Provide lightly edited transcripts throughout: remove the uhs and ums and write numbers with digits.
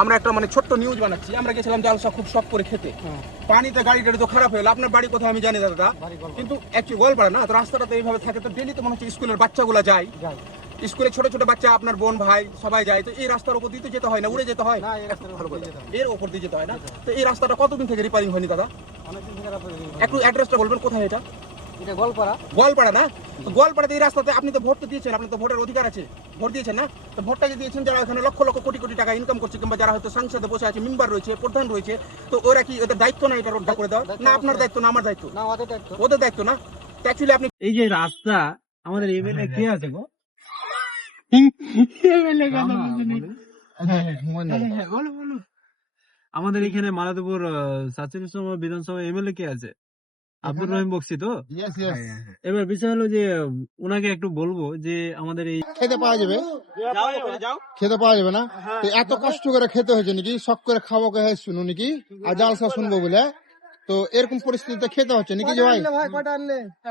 আমরা একটা মানে ছোট্ট নিউজ বানাচ্ছি। আমরা গেছিলাম জালসা খুব শখ করে খেতে, পানিতে গাড়ি টাড়ি তো খারাপ হলো। আপনার বাড়ি কোথায় আমি জানি দাদা, কিন্তু একচুয়ালি গোয়ালপাড়া না, তো রাস্তাটা তো এইভাবে থাকে, তো ডেলি তো মনে হচ্ছে স্কুলের বাচ্চাগুলো যায়, স্কুলে ছোট ছোট বাচ্চা, আপনার বোন ভাই সবাই যায়, তো এই রাস্তার উপর দিয়ে তো যেতে হয় না, উড়ে যেতে হয়, এর উপর দিয়ে যেতে হয় না। তো এই রাস্তাটা কতদিন থেকে রিপেয়ারিং হয়নি দাদা? একটু অ্যাড্রেসটা বলবেন, কোথায় এটা? গোয়ালপাড়া না? তো গোয়ালপাড়াতে এই রাস্তাতে আপনি তো ভোট তো দিয়েছেন, আপনি তো ভোটের অধিকার আছে, ভোট দিয়েছেন না? তো ভোটটা যে দিয়েছেন, যারা এখানে লক্ষ লক্ষ কোটি কোটি টাকা ইনকাম করছে, কিংবা যারা হয়তো সংসদে বসে আছে, মেম্বার রয়েছে, প্রধান রয়েছে, তো ওরা কি ওদের দায়িত্ব না এটা রোডটা করে দেওয়া? না আপনার দায়িত্ব না আমার দায়িত্ব? ওদের দায়িত্ব না? অ্যাকচুয়ালি আপনি এই যে রাস্তা আমাদের এমএলএ কে আছে গো? এমএলএ কথা বলো বলো। আমাদের এখানে মালাদেপুর সাতচল্লিশতম বিধানসভা এমএলএ কে আছে? আব্দুর রহিম বক্সি তো? এবার বিষয় হলো যে ওনাকে একটু বলবো যে আমাদের এই খেতে পাওয়া যাবে, খেতে পাওয়া যাবে না? তো এত কষ্ট করে খেতে হয়েছে নাকি, শখ করে খাবো কে শুনু নাকি, আর জালসা শুনবো বলে? তো এরকম পরিস্থিতিতে খেতে হচ্ছে নাকি যে ভাই?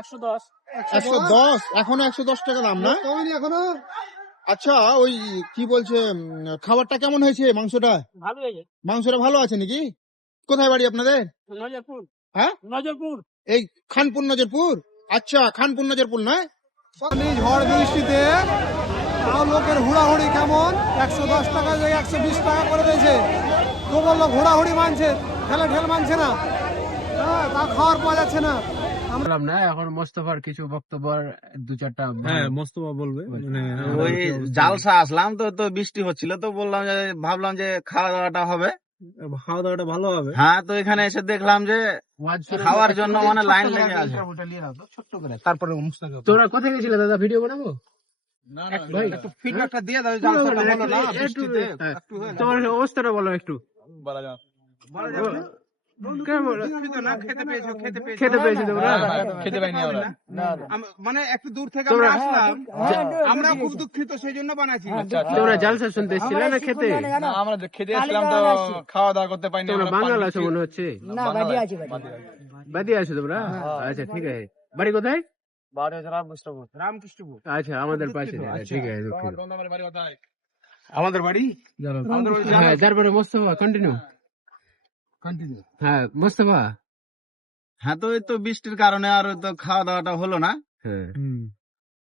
110, এখনো 110 টাকা দাম না? আচ্ছা, ওই কি বলছে, খাবারটা কেমন হয়েছে? মাংসটা ভালো হয়েছে, মাংসটা ভালো আছে নাকি? কোথায় বাড়ি আপনাদের? নজরপুর। হ্যাঁ, নজরপুর। এই খানপুর নজরপুর। আচ্ছা, খানপুর নজরপুর নয়? ঝড় বৃষ্টিতে তাও লোকের হুড়াহুড়ি কেমন, 110 টাকা জায়গায় 120 টাকা করে দিয়েছে। তো বললো হুড়াহুড়ি মানছে, ঠেলে ঠেল মানছে না, হ্যাঁ, তা খাওয়ার পাওয়া যাচ্ছে না। বললাম না, এখন মোস্তফার কিছু বক্তব্য আর দু চারটা। হ্যাঁ, মোস্তফা বলবে। মানে ওই জালসা আসলাম তো, তো বৃষ্টি হচ্ছিল, তো বললাম যে ভাবলাম যে খাওয়া দাওয়াটা হবে। খাওয়া দাওয়াটা ভালো হবে। হ্যাঁ, তো এখানে এসে দেখলাম যে খাওয়ার জন্য মানে লাইন লেগে আছে। তারপরে তোরা কোথায় গেছিলে দাদা ভিডিও বানাবো? ভাই একটু ফিডব্যাকটা দিয়ে দাও, জালসাটা হলো না বৃষ্টিতে। তোমার অবস্থাটা বলো একটু। খেতে পেয়েছি তোমরা? খেতে পাইনি আমরা, মানে একটু দূর থেকে তোমরা আমরা আসলাম, আমরা খুব দুঃখিত, সেই জন্য বানাচ্ছি। তোমরা জালসা শুনতে এসেছিলে না খেতে? আমরা খেতে আসলাম তো খাওয়া দাওয়া করতে পাইনি। তোমরা বাঙাল আছো মনে হচ্ছে। বাদি আছো তোমরা? আচ্ছা ঠিক আছে। বাড়ি কোথায়? রামকৃষ্ণপুর। আচ্ছা আমাদের পাশে। ঠিক আছে দুঃখিত। আমাদের বাড়ি হ্যাঁ, তারপরে মোস্তফা কন্টিনিউ। হ্যাঁ মোস্তফা। হ্যাঁ, তো এই তো বৃষ্টির কারণে আর তো খাওয়া দাওয়াটা হলো না, হ্যাঁ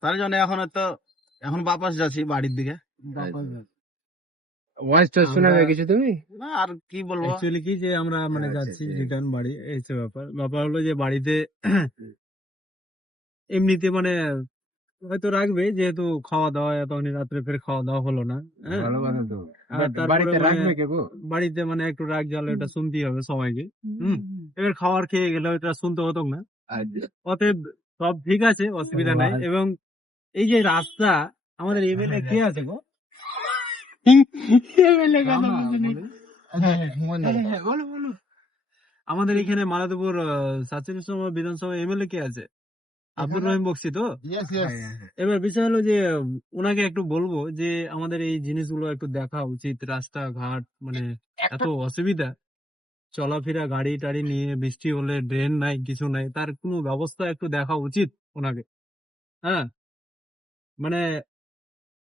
তার জন্য এখন বাপাস যাচ্ছি বাড়ির দিকে। ভয়েসটা শোনাবে কিছু তুমি? না, আর কি বলবো, অ্যাকচুয়ালি কি যে আমরা মানে যাচ্ছি রিটার্ন বাড়ি, এই হচ্ছে ব্যাপার। ব্যাপার হলো যে বাড়িতে এমনিতে মানে হয়তো রাখবে, যেহেতু খাওয়া দাওয়া এতক্ষণ রাত্রে ফের খাওয়া দাওয়া হলো না। হ্যাঁ, আর তারপরে বাড়িতে মানে একটু রাগ জ্বালা ওটা শুনতেই হবে সবাইকে। এবার খাবার খেয়ে গেলে ওটা শুনতে হতো না। অতএব সব ঠিক আছে, অসুবিধা নাই। এবং এই যে রাস্তা আমাদের এমএলএ কে আছে গো? এমএলএ কথা বলো বলো। আমাদের এখানে মালাদেপুর সাতচল্লিশতম বিধানসভা এমএলএ কে আছে? আব্দুর রহিম বক্সি তো? এবার বিষয় হলো যে ওনাকে একটু বলবো যে আমাদের এই জিনিসগুলো একটু দেখা উচিত। রাস্তাঘাট মানে এত অসুবিধা, চলাফেরা গাড়ি টাড়ি নিয়ে, বৃষ্টি হলে ড্রেন নাই, কিছু নাই, তার কোনো ব্যবস্থা একটু দেখা উচিত ওনাকে। হ্যাঁ, মানে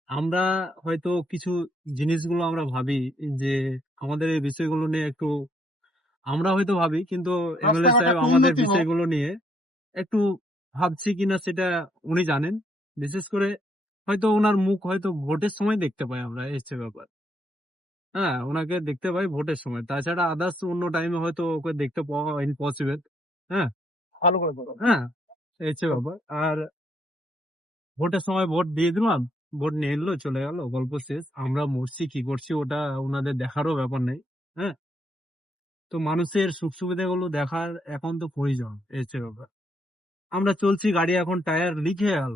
আমরা হয়তো কিছু জিনিসগুলো আমরা ভাবি যে আমাদের এই বিষয়গুলো নিয়ে একটু আমরা হয়তো ভাবি, কিন্তু এমএলএ সাহেব আমাদের বিষয়গুলো নিয়ে একটু ভাবছি কিনা সেটা উনি জানেন। বিশেষ করে হয়তো ওনার মুখ হয়তো ভোটের সময় দেখতে পাই আমরা, এই হচ্ছে ব্যাপার। হ্যাঁ, ওনাকে দেখতে পাই ভোটের সময়, তাছাড়া আদার্স অন্য টাইমে হয়তো ওকে দেখতে পাওয়া ইম্পসিবল। হ্যাঁ, ভালো করে বলো। হ্যাঁ, এই হচ্ছে ব্যাপার। আর ভোটের সময় ভোট দিয়ে দিলাম, ভোট নিয়ে এলো, চলে গেল, গল্প শেষ। আমরা মরছি কি করছি ওটা ওনাদের দেখারও ব্যাপার নেই। হ্যাঁ, তো মানুষের সুখ সুবিধাগুলো দেখার এখন তো প্রয়োজন, এই হচ্ছে ব্যাপার। আমরা চলছি, গাড়ি এখন টায়ার লিক হয়ে গেল।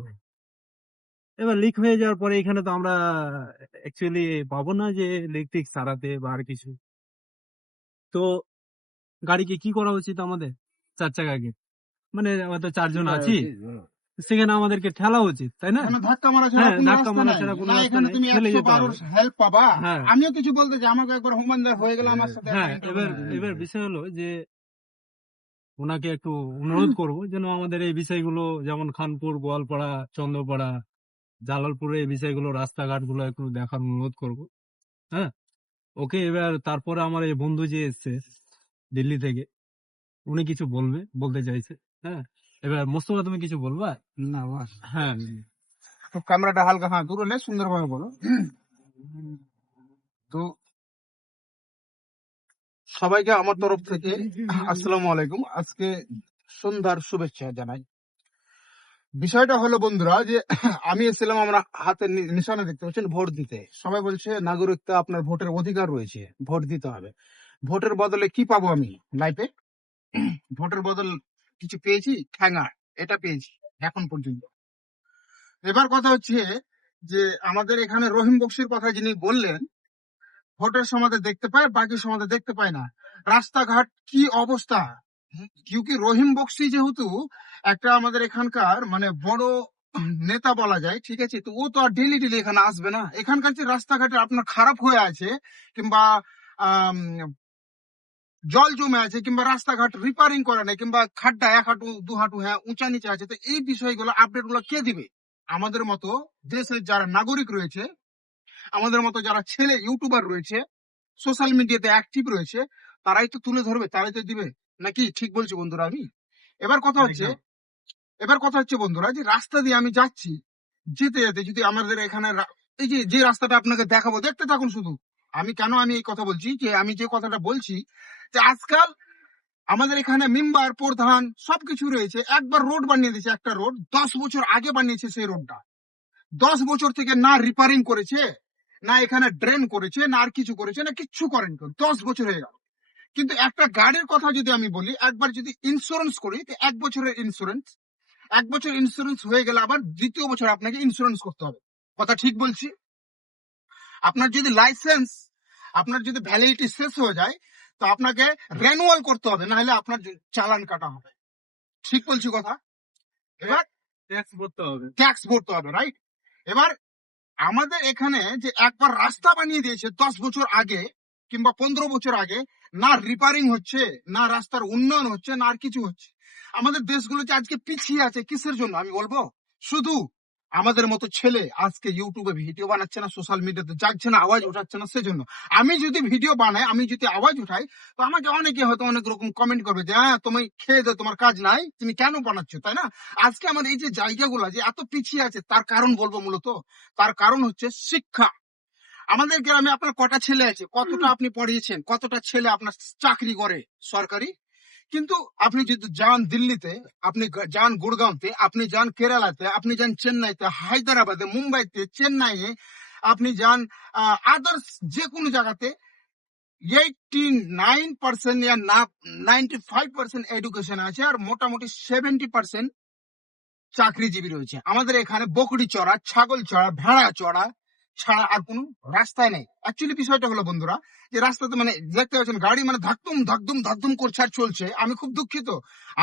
এবার লিক হয়ে যাওয়ার পরে এখানে তো আমরা অ্যাকচুয়ালি পাবো না যে লিক টিক সারাতে বা আর কিছু। তো গাড়িকে কি করা উচিত আমাদের? চার চাকাকে, মানে হয়তো চারজন আছি, সেখানে আমাদেরকে ঠেলা উচিত, তাই না? ধাক্কা মারা ছাড়া হ্যাঁ, কোনো ধাক্কা রাস্তা মারা নাই। ছাড়া কোনো না, রাস্তা এখানে নাই, তুমি ঠেলে 100 যেতে হবে। কারোর হেল্প পাবা। হ্যাঁ। আমিও কিছু বলতে চাই, আমাকে একবার হুমানদার হয়ে গেল আমার সাথে। হ্যাঁ, এবার বিষয় হলো যে ওনাকে একটু অনুরোধ করব যেন আমাদের এই বিষয়গুলো, যেমন খানপুর, গোয়ালপাড়া, চন্দ্রপাড়া, জালালপুরে এই বিষয়গুলো, রাস্তাঘাট গুলো একটু দেখার অনুরোধ করব। হ্যাঁ, ওকে, এবার তারপরে আমার এই বন্ধু যে এসছে দিল্লি থেকে, উনি কিছু বলতে চাইছে। হ্যাঁ, এবার মোস্তফা তুমি কিছু বলবা? না বাস হ্যাঁ, তো ক্যামেরাটা হালকা দূরে নে, সুন্দরভাবে বলো। তো সবাইকে আমার তরফ থেকে আসসালামু আলাইকুম, আজকে সন্ধ্যার শুভেচ্ছা জানাই। বিষয়টা হলো বন্ধুরা যে আমি এসেছিলাম, আমরা হাতের নিশানা দেখতে পাচ্ছেন, ভোট দিতে। সবাই বলছে নাগরিকতা, আপনার ভোটের অধিকার রয়েছে, ভোট দিতে হবে। ভোটের বদলে কি পাবো আমি লাইফে? ভোটের বদল কিছু পেয়েছি? ঠ্যাঙা, এটা পেয়েছি এখন পর্যন্ত। এবার কথা হচ্ছে যে আমাদের এখানে রহিম বক্সির কথা যিনি বললেন, ভোটের সময় দেখতে পায়, বাকি সময় দেখতে পায় না। রাস্তাঘাট কি অবস্থা! কিউকি রহিম বক্সি যেহেতু একটা আমাদের এখানকার মানে বড় নেতা বলা যায়, ঠিক আছে, তো ও তো আর ডেলি ডেলি এখানে আসবে না। এখানকার যে রাস্তাঘাটে আপনার খারাপ হয়ে আছে, কিংবা আম, জল জমে আছে, কিংবা রাস্তাঘাট রিপেয়ারিং করে নাই, কিংবা খাড্ডা 1 হাঁটু 2 হাঁটু হ্যাঁ উঁচা নিচে আছে, তো এই বিষয়গুলো আপডেট গুলো কে দিবে? আমাদের মতো দেশের যারা নাগরিক রয়েছে, আমাদের মতো যারা ছেলে ইউটিউবার রয়েছে, সোশ্যাল মিডিয়াতে অ্যাক্টিভ রয়েছে, তারাই তো তুলে ধরবে, তারাই তো দিবে, নাকি? ঠিক বলছি বন্ধুরা আমি? এবার কথা হচ্ছে বন্ধুরা, যে রাস্তা দিয়ে আমি যাচ্ছি, যেতে যেতে যদি আমাদের এখানে এই যে রাস্তাটা আপনাকে দেখাবো, দেখতে থাকুন শুধু। আমি এই কথা বলছি, যে আমি যে কথাটা বলছি, যে আজকাল আমাদের এখানে মেম্বার প্রধান সবকিছু রয়েছে, একবার রোড বানিয়ে দিয়েছে, একটা রোড 10 বছর আগে বানিয়েছে সেই রোডটা। 10 বছর থেকে না রিপেয়ারিং করেছে, না এখানে ড্রেন করেছে, না আর কিছু করেছে, না কিচ্ছু করেন। 10 বছর হয়ে গেল। কিন্তু একটা গাড়ির কথা যদি আমি বলি, একবার যদি ইন্স্যুরেন্স করি, তো 1 বছরের ইন্স্যুরেন্স, 1 বছর ইন্স্যুরেন্স হয়ে গেলে আবার দ্বিতীয় বছর আপনাকে ইন্স্যুরেন্স করতে হবে। কথা ঠিক বলছি? আপনার যদি লাইসেন্স, আপনার যদি ভ্যালিডিটি শেষ হয়ে যায়, তো আপনাকে রেনুয়াল করতে হবে, না হলে আপনার চালান কাটা হবে। ঠিক বলছি কথা? এবার ট্যাক্স ভরতে হবে, রাইট? এবার আমাদের এখানে যে একবার রাস্তা বানিয়ে দিয়েছে 10 বছর আগে কিংবা 15 বছর আগে, না রিপেয়ারিং হচ্ছে, না রাস্তার উন্নয়ন হচ্ছে, না আর কিছু হচ্ছে। আমাদের দেশগুলো যে আজকে পিছিয়ে আছে, কিসের জন্য আমি বলবো? শুধু আমাদের মতো ছেলে আজকে ইউটিউবে ভিডিও বানাচ্ছে না, সোশ্যাল মিডিয়াতে যাচ্ছে না, আওয়াজ উঠাচ্ছে না, সেজন্য। আমি যদি ভিডিও বানাই, আমি যদি আওয়াজ উঠাই, তো আমাকে অনেকে হয়তো অনেক রকম কমেন্ট করবে যে হ্যাঁ তুমি খেয়ে দাও, তোমার কাজ নাই, তুমি কেন বানাচ্ছ, তাই না? আজকে আমাদের এই যে জায়গাগুলো যে এত পিছিয়ে আছে, তার কারণ বলবো মূলত, তার কারণ হচ্ছে শিক্ষা। আমাদের গ্রামে আপনার কটা ছেলে আছে, কতটা আপনি পড়িয়েছেন, কতটা ছেলে আপনার চাকরি করে সরকারি? কিন্তু আপনি যদি যান দিল্লিতে, আপনি যান গুড়গাঁওতে, আপনি যান কেরালাতে, আপনি যান চেন্নাইতে, হায়দ্রাবাদে, মুম্বাইতে, চেন্নাইয়ে, আপনি যান আদার্স যে কোনো জায়গাতে, 89% या 95% এডুকেশন আছে, আর মোটামুটি 70% চাকরিজীবী রয়েছে। আমাদের এখানে বকরি চড়া, ছাগল চড়া, ভেড়া চড়া ছাড়া আর কোনো রাস্তায় নেই। অ্যাকচুয়ালি বিষয়টা হলো বন্ধুরা, যে রাস্তাতে মানে দেখতে পাচ্ছেন গাড়ি মানে ধাকদুম ধাকদুম ধাকদুম করছে আর চলছে। আমি খুব দুঃখিত।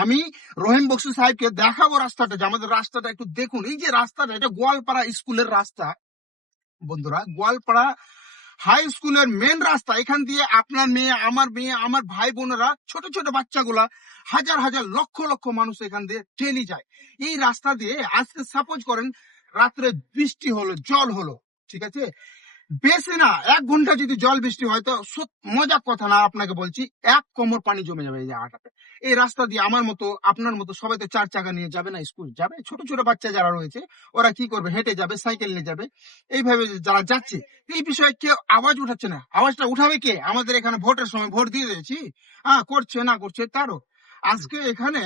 আমি রহিম বক্সি সাহেবকে দেখাবো রাস্তাটা, যে আমাদের রাস্তাটা একটু দেখুন। এই যে রাস্তাটা, এটা গোয়ালপাড়া স্কুলের রাস্তা বন্ধুরা, গোয়ালপাড়া হাই স্কুলের মেন রাস্তা। এখান দিয়ে আপনার মেয়ে, আমার ভাই বোনেরা, ছোট ছোট বাচ্চাগুলা, হাজার হাজার লক্ষ লক্ষ মানুষ এখান দিয়ে ডেলি যায়। এই রাস্তা দিয়ে আজকে সাপোজ করেন রাত্রে বৃষ্টি হলো, জল হলো, ঠিক আছে, বেশি না 1 ঘন্টা যদি জল বৃষ্টি হয়, তো মজার কথা না আপনাকে বলছি, 1 কোমর পানি জমে যাবে এই জায়গাটাতে। এই রাস্তা দিয়ে আমার মতো আপনার মতো সবাই তো 4 চাকা নিয়ে যাবে না, স্কুল যাবে। ছোট ছোট বাচ্চা যারা রয়েছে, ওরা কি করবে? হেঁটে যাবে, সাইকেল নিয়ে যাবে। এইভাবে যারা যাচ্ছে, এই বিষয়ে কেউ আওয়াজ উঠাচ্ছে না। আওয়াজটা উঠাবে কে? আমাদের এখানে ভোটের সময় ভোট দিয়ে দিয়েছি, হ্যাঁ, করছে না করছে তারও। আজকে এখানে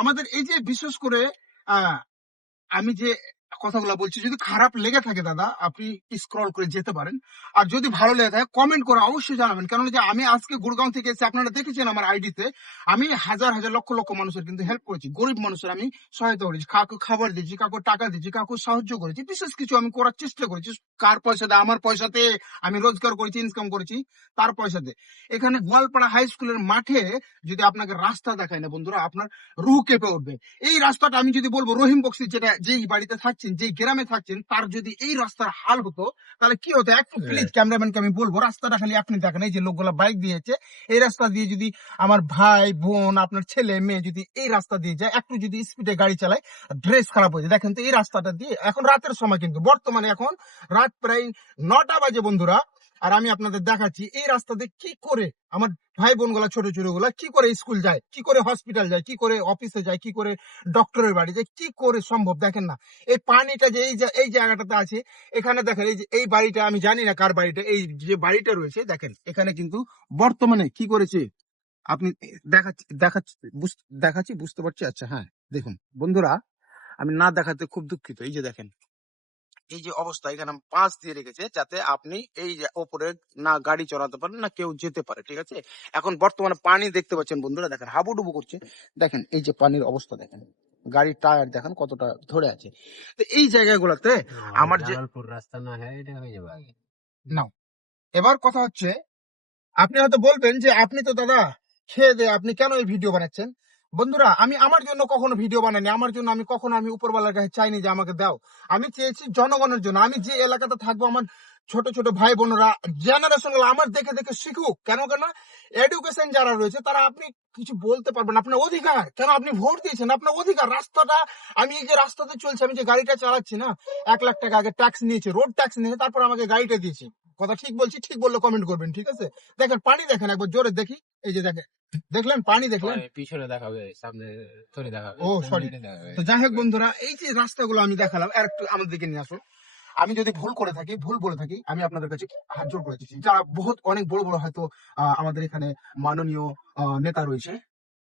আমাদের এই যে বিশেষ করে আমি যে কথাগুলো বলছি, যদি খারাপ লেগে থাকে দাদা, আপনি স্ক্রল করে যেতে পারেন। আর যদি ভালো লেগে থাকে কমেন্ট করে অবশ্যই জানাবেন। কারণ যে আমি আজকে গুড়গাঁও থেকে এসে, আপনারা দেখেছেন আমার আইডিতে, আমি হাজার হাজার লক্ষ লক্ষ মানুষের কিন্তু হেল্প করেছি। গরিব মানুষের আমি সহায়তা করেছি, কাউকে খাবার দিয়েছি, কাউকে টাকা দিয়েছি, কাউকে সাহায্য করেছি, বিশেষ কিছু আমি করার চেষ্টা করেছি। কার পয়সাতে? আমার পয়সাতে। আমি রোজগার করেছি, ইনকাম করেছি তার পয়সাতে। এখানে গোয়ালপাড়া হাই স্কুলের মাঠে যদি আপনাকে রাস্তা দেখায় না বন্ধুরা, আপনার রুহ কেঁপে উঠবে। এই রাস্তাটা আমি যদি বলবো, রহিম বক্সি যেটা যেই বাড়িতে থাকছেন, যেই গ্রামে থাকছেন, তার যদি এই রাস্তার হাল হতো, তাহলে কি হতো? একটু প্লিজ ক্যামেরাম্যানকে আমি বলবো, রাস্তাটা খালি আপনি দেখেন। এই যে লোকগুলা বাইক দিয়েছে, এই রাস্তা দিয়ে যদি আমার ভাই বোন, আপনার ছেলে মেয়ে যদি এই রাস্তা দিয়ে যায়, একটু যদি স্পিডে গাড়ি চালায়, ড্রেস খারাপ হয়ে যায়। দেখেন তো এই রাস্তাটা দিয়ে, এখন রাতের সময়, কিন্তু বর্তমানে এখন রাত প্রায় 9টা বাজে বন্ধুরা, আর আমি আপনাদের দেখাচ্ছি এই রাস্তাতে কি করে আমার ভাই বোন গুলা ছোট ছোট গুলা কি করে স্কুল যায়, কি করে হসপিটাল যায়, কি করে অফিসে যায়, কি করে ডক্টরের বাড়ি যায়, কি করে সম্ভব। দেখেন না এই পানিটা যে এই জায়গাটাতে আছে, এখানে দেখেন এই যে এই বাড়িটা, আমি জানি না কার বাড়িটা, এই যে বাড়িটা রয়েছে দেখেন এখানে কিন্তু বর্তমানে কি করেছে আপনি দেখাচ্ছি বুঝতে পারছি। আচ্ছা হ্যাঁ দেখুন বন্ধুরা, আমি না দেখাতে খুব দুঃখিত। এই যে দেখেন এই যে অবস্থা, এখানে পাঁচ দিয়ে রেখেছে যাতে আপনি এই যে ওপরে না গাড়ি চড়াতে পারেন না কেউ যেতে পারে, ঠিক আছে। এখন বর্তমানে পানি দেখতে পাচ্ছেন বন্ধুরা, দেখেন হাবুডুবু করছে। দেখেন এই যে পানির অবস্থা দেখেন, গাড়ির টায়ার দেখেন কতটা ধরে আছে। তো এই জায়গাগুলোতে আমার যে রাস্তা না হয় এটা হয়ে যাবে আগে। নাও, এবার কথা হচ্ছে আপনি হয়তো বলবেন যে আপনি তো দাদা খেয়ে দে আপনি কেন এই ভিডিও বানাচ্ছেন। বন্ধুরা আমি আমার জন্য কখনো ভিডিও বানাইনি, আমার জন্য আমি কখনো আমি উপরওয়ালার কাছে চাইনি যে আমাকে দাও। আমি চেয়েছি জনগণের জন্য, আমি যে এলাকাতে থাকবো আমার ছোট ছোট ভাই বোনেরা জেনারেশন গুলো আমার দেখে দেখে শিখুক। কেন কেন এডুকেশন যারা রয়েছে তারা, আপনি কিছু বলতে পারবেন, আপনার অধিকার, কেন আপনি ভোট দিয়েছেন আপনার অধিকার। রাস্তাটা আমি এই যে রাস্তাতে চলছি, আমি যে গাড়িটা চালাচ্ছি না, 1 লাখ টাকা আগে ট্যাক্স নিয়েছে, রোড ট্যাক্স নিয়েছে, তারপর আমাকে গাড়িটা দিয়েছে। কথা ঠিক বলছি, ঠিক বললে কমেন্ট করবেন, ঠিক আছে। দেখেন পানি দেখেন একবার জোরে দেখি, এই যে দেখেন, দেখলেন পানি দেখলেন, পিছনে দেখাবে সামনে ধরে দেখাবে। ও সরি। তো যাই হোক বন্ধুরা, এই যে রাস্তাগুলো আমি দেখালাম আর একটু আমাদের দিকে নিয়ে আসো। আমি যদি ভুল করে থাকি, ভুল বলে থাকি, আমি আপনাদের কাছে হাত জোর করে দিচ্ছি। যারা বহুত অনেক বড় বড় হয়তো আমাদের এখানে মাননীয় নেতা রয়েছে,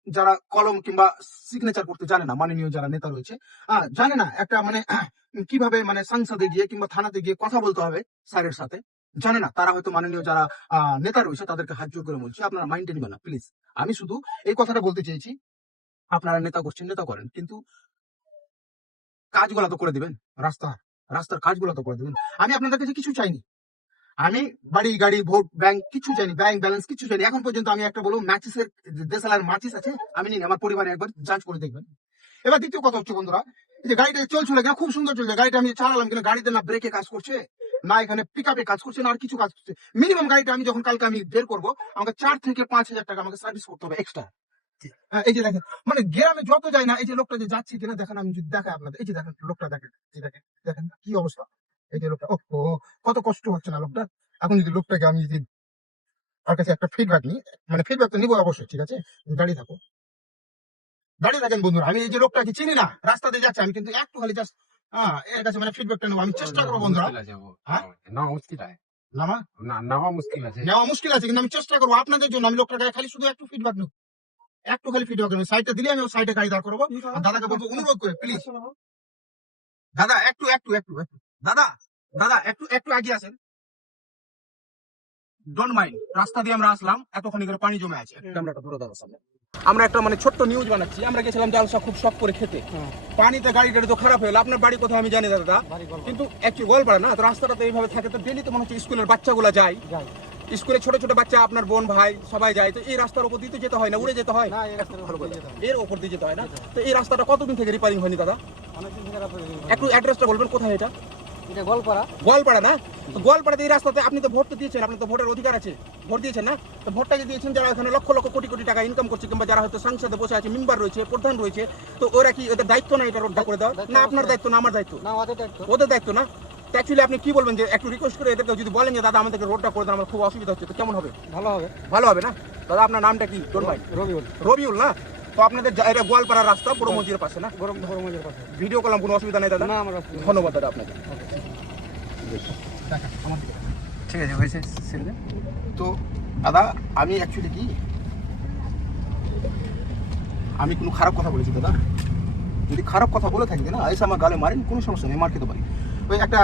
যারা কলম কিংবা সিগনেচার করতে জানে না, মাননীয় যারা নেতা রয়েছে জানে না একটা মানে কিভাবে মানে সংসদে গিয়ে কিংবা থানাতে গিয়ে কথা বলতে হবে স্যারের সাথে, জানে না, তারা হয়তো মাননীয় যারা নেতা রয়েছে তাদেরকে হাত জোর করে বলছি আপনারা মাইন্ডে নিবেন না প্লিজ। আমি শুধু এই কথাটা বলতে চেয়েছি, আপনারা নেতা করছেন, নেতা করেন, কিন্তু কাজগুলো তো করে দিবেন, রাস্তার কাজগুলো তো করে দিবেন। আমি আপনাদের কাছে কিছু চাইনি, আমি বাড়ি গাড়ি ভোট ব্যাংক কিছু চাইনি, ব্যাংক ব্যালেন্স কিছু চাইনি। এখন পর্যন্ত আমি একটা বলবো ম্যাচিসের দেশালার মাচিস আছে আমি নিই, আমার পরিবারে একবার যাঞ্চ করে দেখবেন। এবার দ্বিতীয় কথা হচ্ছে বন্ধুরা, এই যে গাড়িটা চলছিল কিনা, খুব সুন্দর চলছে গাড়িটা, আমি চালালাম কিনা, গাড়িতে না ব্রেকে কাজ করছে না এখানে পিক আপে কাজ করছে না আর কিছু কাজ করছে। মিনিমাম গাড়িটা আমি যখন কালকে আমি বের করবো, আমাকে 4 থেকে 5 হাজার টাকা আমাকে সার্ভিস করতে হবে এক্সট্রা। এই যে দেখেন মানে গ্রামে যত যায় না, এই যে লোকটা যে যাচ্ছে কিনা দেখেন, আমি যদি দেখাই আপনাদের, এই যে দেখেন লোকটা দেখেন, এই দেখেন দেখেন কি অবস্থা, এই যে লোকটা, ও কত কষ্ট হচ্ছে না লোকটা। এখন যদি লোকটাকে আমি যদি আর কাছে একটা ফিডব্যাক নিই, মানে ফিডব্যাক তো নিবো অবশ্যই, ঠিক আছে, দাঁড়িয়ে থাকেন বন্ধুরা। আমি এই যে লোকটাকে চিনি না, রাস্তাতে যাচ্ছে, আমি কিন্তু একটু খালি জাস্ট এর কাছে মানে ফিডব্যাকটা নেবো, আমি চেষ্টা করবো বন্ধুরা। হ্যাঁ নেওয়া মুশকিল আছে, কিন্তু আমি চেষ্টা করবো আপনাদের জন্য। আমি লোকটাকে খালি শুধু একটু ফিডব্যাক নেবো, একটু খালি ফিডব্যাক নেবো, সাইডটা দিলে আমি সাইডে গাড়ি দাঁড় করবো। আর দাদাকে বলবো অনুরোধ করে প্লিজ দাদা একটু দাদা একটু এগিয়ে আসেন, ডোন্ট মাইন্ড। রাস্তা দিয়ে আমরা আসলাম, এতখানি করে পানি জমে আছে, ক্যামেরাটা ধরে দাও সামনে। আমরা একটা মানে ছোট্ট নিউজ বানাচ্ছি, আমরা গেছিলাম জালসা খুব শখ করে খেতে, পানিতে গাড়ি টাড়ি তো খারাপ হয়ে গেল। আপনার বাড়ি কোথায় আমি জানি দাদা, কিন্তু একটু গোলপাড়া না, তো রাস্তাটা তো এইভাবে থাকে, তো ডেলি তো মনে হচ্ছে স্কুলের বাচ্চাগুলো যায়, স্কুলে ছোট ছোট বাচ্চা আপনার বোন ভাই সবাই যায়, তো এই রাস্তার উপর দিয়ে তো যেতে হয় না, উড়ে যেতে হয়, এর উপর দিয়ে যেতে হয় না। তো এই রাস্তাটা কতদিন থেকে রিপেয়ারিং হয়নি দাদা, একটু অ্যাড্রেসটা বলবেন কোথায় এটা? গোয়ালপাড়া না, তো গোয়ালপাড়াতে এই রাস্তাতে আপনি তো ভোট তো দিয়েছেন, আপনি তো ভোটের অধিকার আছে, ভোট দিয়েছেন না, তো ভোটটা যে দিয়েছেন যারা এখানে লক্ষ লক্ষ কোটি কোটি টাকা ইনকাম করছে, কিংবা যারা হয়তো সংসদে বসে আছে, মেম্বার রয়েছে, প্রধান রয়েছে, তো ওরা কি ওদের দায়িত্ব না এটা রোডটা করে দেওয়া? না আপনার দায়িত্ব না আমার দায়িত্ব? ওদের দায়িত্ব না। অ্যাকচুয়ালি আপনি কি বলবেন যে একটু রিকোয়েস্ট করে এদেরকে যদি বলেন যে দাদা আমাদেরকে রোডটা করে দেন, আমার খুব অসুবিধা হচ্ছে, তো কেমন হবে? ভালো হবে না দাদা? আপনার নামটা কি? রবিউল না? তো আপনাদের এটা গোয়ালপাড়ার রাস্তা বড় মসজিদের পাশে না? ভিডিও করলাম, কোনো অসুবিধা নেই দাদা? ধন্যবাদ দাদা আপনাকে। ঠিক আছে হয়েছে। তো দাদা আমি অ্যাকচুয়ালি কি, আমি কোনো খারাপ কথা বলেছি দাদা? যদি খারাপ কথা বলে থাকি না, এসে আমার গালে মারেন, কোনো সমস্যা নেই, মার খেতে পারি। ওই একটা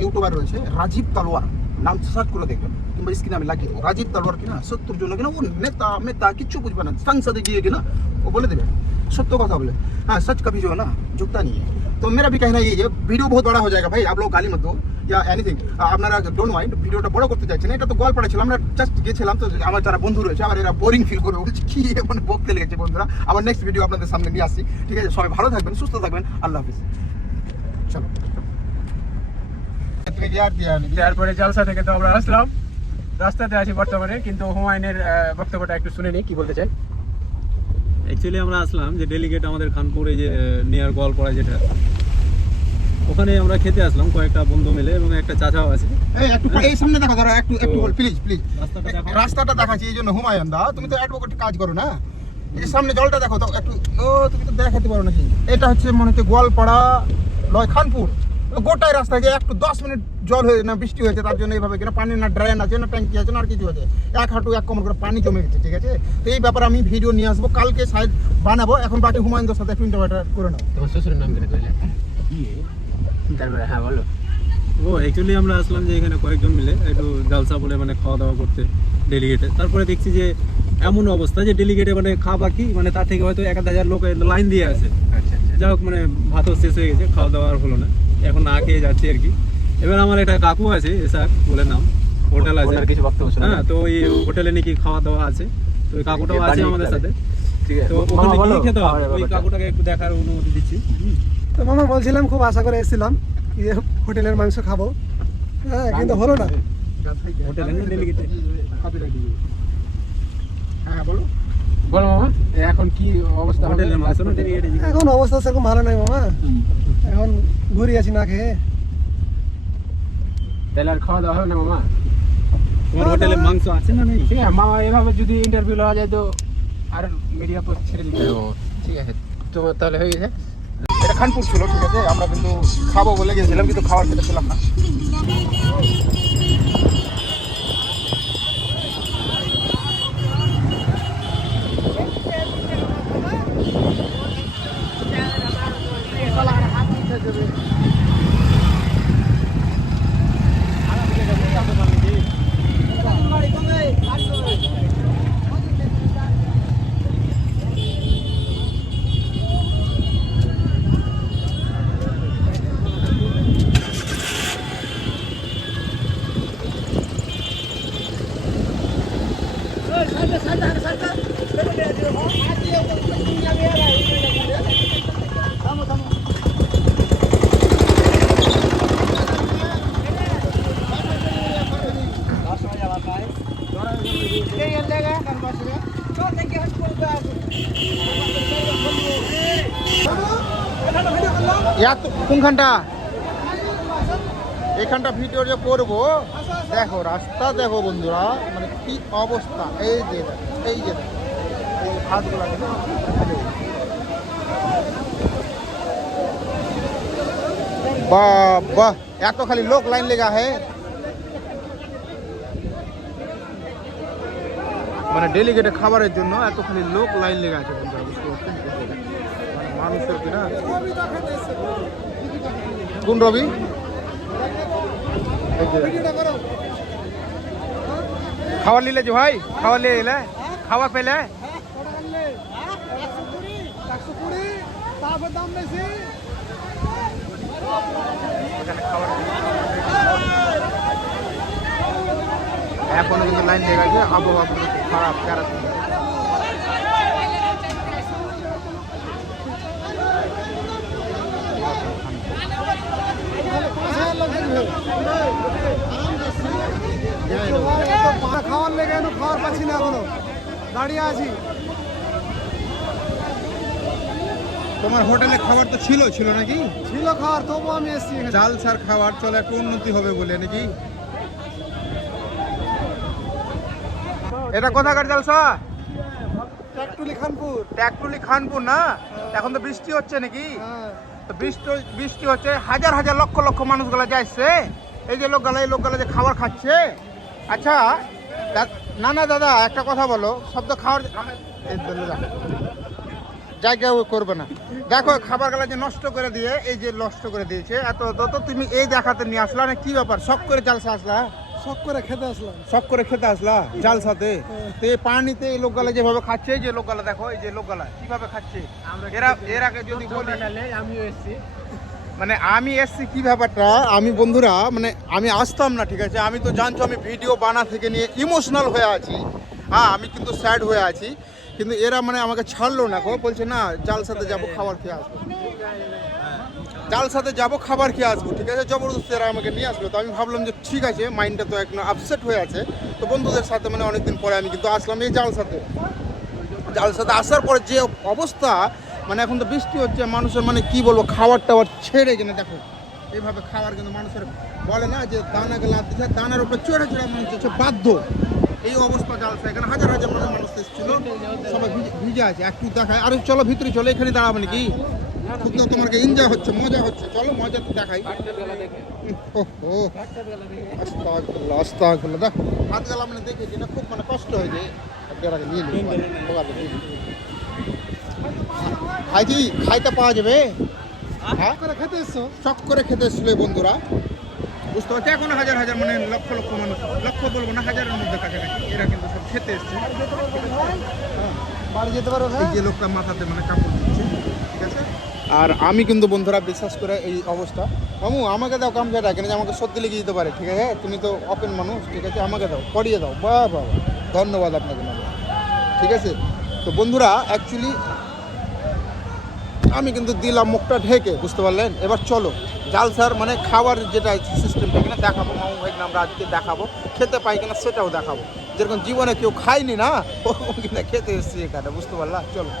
ইউটিউবার রয়েছে রাজীব তালওয়ার, নাম সার্চ করে দেখবেন, কিংবা স্ক্রিনে আমি লাগিয়ে দেবো। রাজীব তালওয়ার কিনা 70 জন কিনা, ও নেতা মেতা কিচ্ছু বুঝবে না, সংসদে গিয়ে কিনা ও বলে দেবে सत्य কথা বলে। हाँ सच कभी जो है ना झुकता नहीं है। तो मेरा भी कहना ये है, वीडियो बहुत बड़ा हो जाएगा भाई, आप लोग गाली मत दो या एनीथिंग, আপনারা ডোন্ট মাইন্ড। ভিডিওটা বড় করতে চাইছেন না, এটা তো গোয়ালপাড়া ছিল, আমরা জাস্ট গেছিলাম, তো আমার যারা বন্ধু রয়েছে আবার এরা বোরিং ফিল করে বলছে কি মানে বকতে লেগেছে। বন্ধুরা আবার নেক্সট ভিডিও আপনাদের সামনে নিয়ে আসছি, ঠিক আছে? সবাই ভালো থাকবেন, সুস্থ থাকবেন, আল্লাহ হাফিজ। চলো তারপরে জালসা থেকে তো আমরা আসলাম, রাস্তাতে আছি বর্তমানে, কিন্তু হুমায়ুনের বক্তব্যটা একটু শুনে নিই, কি বলতে চাই। অ্যাকচুয়ালি আমরা আসলাম যে ডেলিগেট আমাদের খানপুরে যে নিয়ার গোয়ালপাড়া, যেটা ওখানে আমরা খেতে আসলাম কয়েকটা বন্ধু মিলে এবং একটা চাচাও আছে। এই একটু এই সামনে দেখো দাঁড়া, একটু একটু প্লিজ প্লিজ রাস্তাটা দেখো। রাস্তাটা দেখাচ্ছি এই জন্য। হুমায়ুন দা, তুমি তো অ্যাডভোকেট কাজ করো না, এই সামনে জলটা দেখো তো একটু। ও তুমি তো দেখাতে পারো নাকি? এটা হচ্ছে মনে হচ্ছে গোয়ালপাড়া লয় খানপুর, গোটাই রাস্তায় যে একটু 10 মিনিট জল হয়ে না বৃষ্টি হয়েছে, তার জন্য এইভাবে কিনা পানি না ড্রেন আছে না ট্যাঙ্কি আছে না আর কিছু আছে, 1 হাঁটু 1 কোমর করে পানি জমে গেছে, ঠিক আছে? তো এই ব্যাপারে আমি ভিডিও নিয়ে আসবো, কালকে সাইড বানাবো। এখন বাকি হুমায়ুনদের সাথে একটু ইন্টারভিউ করে নাও। তোমার শ্বশুরের নাম কেন কইলে? তারপরে হ্যাঁ বলো। ও অ্যাকচুয়ালি আমরা আসলাম যে এখানে কয়েকজন মিলে একটু জালসা বলে মানে খাওয়া দাওয়া করতে ডেলিগেটে। তারপরে দেখছি যে এমন অবস্থা যে ডেলিগেটে মানে খাওয়া বাকি, মানে তার থেকে হয়তো 1000 লোক লাইন দিয়ে আছে। আচ্ছা আচ্ছা। যাই হোক, মানে ভাতও শেষ হয়ে গেছে, খাওয়া দাওয়া আর হলো না, এখন না খেয়ে যাচ্ছি আর কি। এবার আমার একটা কাকু আছে, এসাক বলে নাম, হোটেল আছে। ওনার কিছু বক্তব্য শোনা। হ্যাঁ, তো ওই হোটেলে নাকি খাওয়া দাওয়া আছে, তো ওই কাকুটাও এই আছে বাড়ি আমাদের তাহলে। সাথে। ঠিক আছে। তো মামা ওখানে বলো গিয়ে খেতে হবে, খাবারের ওই ব্যাপারটা। কাকুটাকে একটু দেখার অনুমতি দিচ্ছি। তো মামা বলছিলাম খুব আশা করে এসেছিলাম যে হোটেলের মাংস খাবো, হ্যাঁ কিন্তু হলো না। হোটেলে না ডেলিগেটে? হ্যাঁ বলো। বলো মামা, এখন কি অবস্থা হবে? হোটেলের মাংস না ডেলিগেটে? এখন অবস্থা সেরকম ভালো নয় মামা, এখন ঘুরে আছি না খেয়ে। তাহলে আর খাওয়া দাওয়া হবে না মামা? তোমার হোটেলে মাংস আছে না নেই? ঠিক আছে মামা, এভাবে যদি ইন্টারভিউ লওয়া যায় তো আর মিডিয়া পোস্ট ছেড়ে দিতে হবে। ঠিক আছে, তোমার তাহলে হয়ে গেছে। এটা খানপুর ছিল, ঠিক আছে? আমরা কিন্তু খাবো বলে গেছিলাম, কিন্তু খাবার খেতে ছিলাম না। কোনখানটা? এখানটা ভিডিও যে করবো, দেখো রাস্তা দেখো বন্ধুরা, মানে কি অবস্থা। এই যে দেখো, এই যে দেখো, এই ভাতগুলো আছে না? বাবা, এত খালি লোক লাইন লেগা হে, মানে ডেলিগেটে খাবারের জন্য এত খালি লোক লাইন লেগে আছে বন্ধুরা, বুঝতে পারছেন? মানে মানুষের কিনা কোন রবি? খাবার নিলে যে ভাই, খাবার নিয়ে এলে, খাবার পেলে এখনো কিন্তু লাইন লেগে আছে। আবহাওয়া কিন্তু খারাপ, খারাপ। খাওয়ার লেগে খাওয়ার পাচ্ছি না, এখনো দাঁড়িয়ে আছি। তোমার হোটেলে খাবার তো ছিল নাকি? ছিল খাওয়ার, তবু আমি এসেছি এখানে। জালসার খাবার চলে, একটু উন্নতি হবে বলে নাকি? এটা কোথাকার জালসা? ট্যাকটুলি খানপুর। ট্যাকটুলি খানপুর না? এখন তো বৃষ্টি হচ্ছে নাকি? হ্যাঁ। তো বৃষ্টি হচ্ছে, হাজার হাজার লক্ষ লক্ষ মানুষগুলো যাচ্ছে, এই যে লোকগুলো যে খাবার খাচ্ছে। আচ্ছা না দাদা, একটা কথা বলো, শব্দ খাওয়ার জায়গা করবে না। দেখো খাবারগুলো যে নষ্ট করে দিয়ে, এই যে নষ্ট করে দিয়েছে এত, তো তুমি এই দেখাতে নিয়ে আসলা না? কি ব্যাপার, শখ করে জালসা আসলা? শখ করে খেতে আসলাম। শখ করে খেতে আসলা জালসাতে? তো এই পানিতে এই লোকগুলা যেভাবে খাচ্ছে, এই যে লোকগুলা দেখো, এই যে লোকগুলা কিভাবে খাচ্ছে, এর আগে যদি বলি, আমিও এসেছি। মানে আমি এসছি কি ব্যাপারটা, আমি বন্ধুরা মানে আমি আসতাম না, ঠিক আছে? আমি তো জানছো আমি ভিডিও বানা থেকে নিয়ে ইমোশনাল হয়ে আছি, হ্যাঁ আমি কিন্তু স্যাড হয়ে আছি, কিন্তু এরা মানে আমাকে ছাড়লো না, বলছে না জালসাতে যাবো খাবার খেয়ে আসবো, জালসাতে যাবো খাবার খেয়ে আসবো, ঠিক আছে? জবরদস্তি এরা আমাকে নিয়ে আসলো। তো আমি ভাবলাম যে ঠিক আছে, মাইন্ডটা তো একদম আপসেট হয়ে আছে, তো বন্ধুদের সাথে মানে অনেকদিন পরে আমি কিন্তু আসলাম এই জালসাতে আসার পরে যে অবস্থা, মানে এখন তো বৃষ্টি হচ্ছে, মানুষের মানে কি বলবো, খাবার টাবার ছেড়ে কিনে দেখো এইভাবে খাওয়ার কিন্তু মানুষের বলে না যে দানাকে লাভ দিচ্ছে, দানার উপরে চড়ে চড়ে মানুষ হচ্ছে বাধ্য। এই অবস্থা জালসা, এখানে হাজার হাজার মানুষ এসেছিল, সবাই ভিজে আছে। একটু দেখায়, আরে চলো ভিতরে চলো, এখানে দাঁড়াবে নাকি? খুব তো তোমাকে এনজয় হচ্ছে, মজা হচ্ছে, চলো মজা তো দেখাই। ওহো আস্তাগফিরুল্লাহ আস্তাগফিরুল্লাহ, দেখো হাত গেলা মানে দেখেছি না, খুব মানে কষ্ট হয়ে যায়। নিয়ে নিই ভাইজি, খাইতে পাওয়া যাবে? হ্যাঁ করে খেতে এসছো? শখ করে খেতে এসেছিল এই বন্ধুরা, বুঝতে পারছি। এখনো হাজার হাজার মানে লক্ষ লক্ষ মানুষ, লক্ষ বলবো না, হাজারের মধ্যে কাছাকাছি এরা কিন্তু সব খেতে এসছে। বাড়ি যেতে পারো? এই যে লোকটা মাথাতে মানে কাপড় দিচ্ছে, ঠিক আছে। আর আমি কিন্তু বন্ধুরা বিশ্বাস করে এই অবস্থা, মামু আমাকে দাও কামড়াটা, কেন আমাকে সত্যি লেগে দিতে পারে, ঠিক আছে, তুমি তো ওপেন মানুষ, ঠিক আছে, আমাকে দাও, পড়িয়ে দাও। বাহ বাহ, ধন্যবাদ আপনাকে মামু, ঠিক আছে। তো বন্ধুরা অ্যাকচুয়ালি আমি কিন্তু দিলাম মুখটা ঢেকে, বুঝতে পারলেন। এবার চলো জালসার মানে খাওয়ার যেটা সিস্টেমটা কিনা দেখাবো, মামু ভাইকে আমরা আজকে দেখাবো, খেতে পাই কিনা সেটাও দেখাবো। যেরকম জীবনে কেউ খায়নি না, ওরকম কিনা খেতে এসেছি এখানে, বুঝতে পারলাম। চলো।